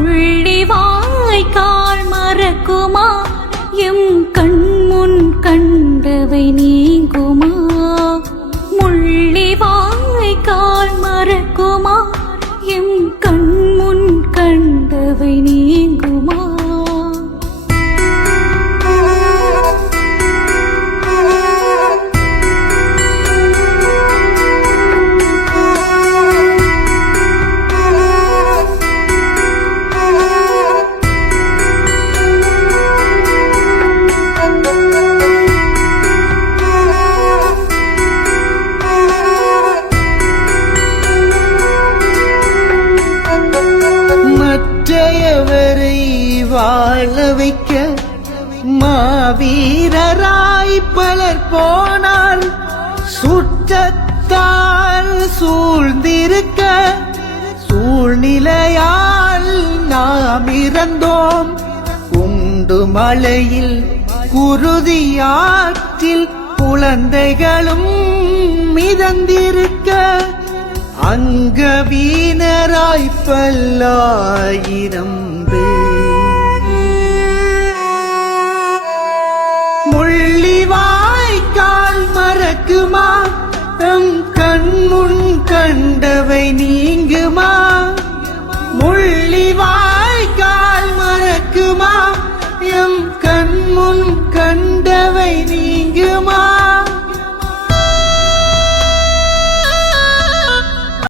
Mullivaikkal மறக்குமா M கண்முன் கண்டவை நீங்குமா Mullivaikkal மறக்குமா M கண்முன் கண்டவை நீங்குமா மற்றையவரை வாழ வைக்க மாவீரராய் பலர் போனால் சுற்றத்தால் சூழ்ந்திருக்க சூழ்நிலையால் நாம் இறந்தோம் குண்டு மலையில் குருதியாற்றில் குழந்தைகளும் மிதந்திருக்க அங்க வீணராய் பல்லாயிரம் முள்ளிவாய்க்கால் மறக்குமா தம் கண்முன் கண்டவை நீங்குமா முள்ளிவாய்